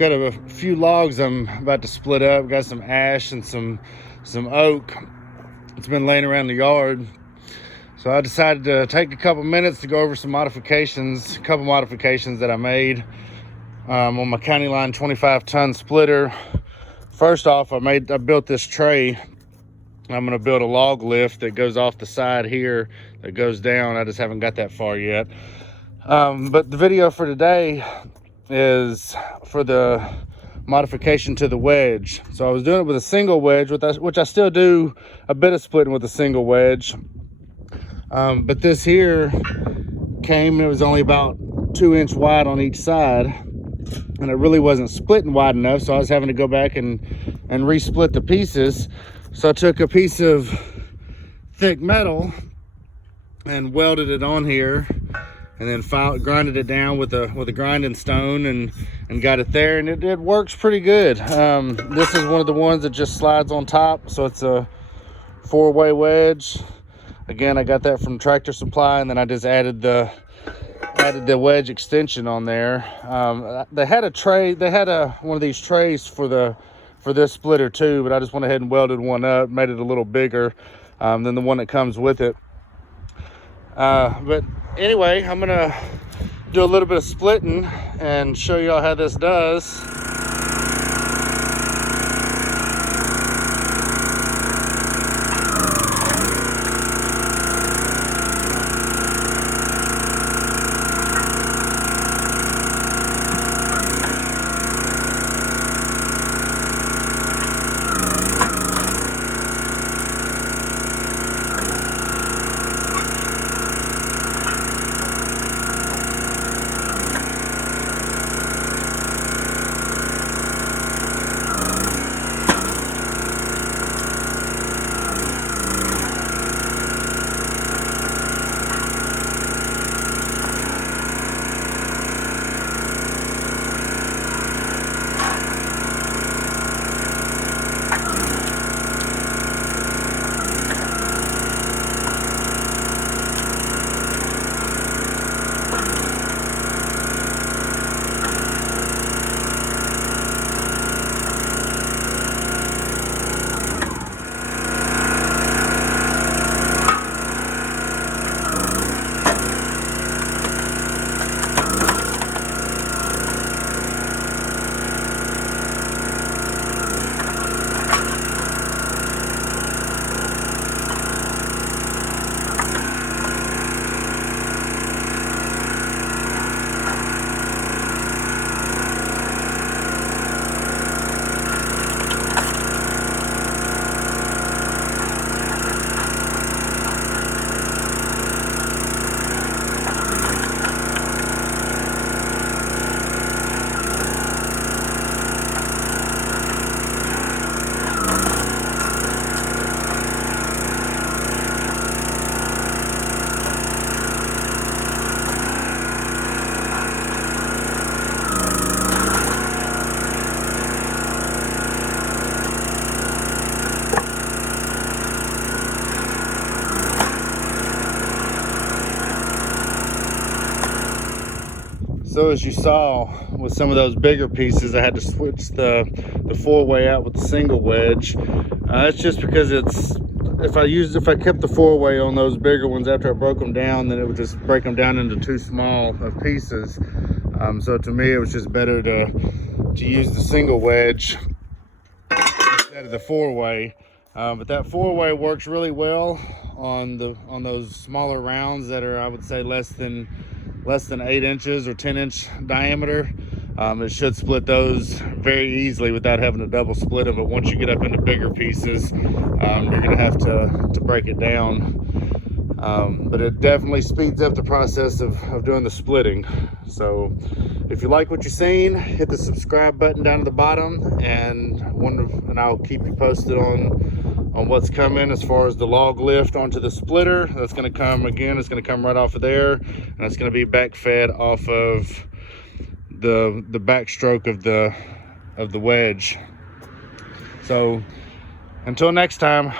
got a few logs I'm about to split up. Got some ash and some oak. It's been laying around the yard. So I decided to take a couple minutes to go over some modifications, a couple modifications that I made on my County Line 25-ton splitter. First off, I built this tray. I'm gonna build a log lift that goes off the side here, that goes down. I just haven't got that far yet. But the video for today is for the modification to the wedge. So I was doing it with a single wedge, which I still do a bit of splitting with a single wedge. But this here it was only about 2 inch wide on each side, and it really wasn't splitting wide enough, so I was having to go back and re-split the pieces. So I took a piece of thick metal and welded it on here, and then grinded it down with a grinding stone and got it there, and it works pretty good. This is one of the ones that just slides on top, so it's a 4-way wedge. Again, I got that from Tractor Supply, and then I just added the wedge extension on there. They had a tray. They had one of these trays for this splitter too, but I just went ahead and welded one up, made it a little bigger than the one that comes with it. But anyway, I'm gonna do a little bit of splitting and show y'all how this does. So as you saw with some of those bigger pieces, I had to switch the 4-way out with the single wedge. It's just because if I kept the 4-way on those bigger ones after I broke them down, then it would just break them down into too small of pieces. So to me, it was just better to use the single wedge instead of the 4-way. But that 4-way works really well on those smaller rounds that are, I would say, less than 8 inches or 10-inch diameter. It should split those very easily without having to double split them. But once you get up into bigger pieces, you're gonna have to break it down. But it definitely speeds up the process of doing the splitting. So if you like what you're seeing, hit the subscribe button down at the bottom, and I'll keep you posted on what's coming as far as the log lift onto the splitter. That's going to come again. It's going to come right off of there, and it's going to be back fed off of the backstroke of the wedge. So until next time.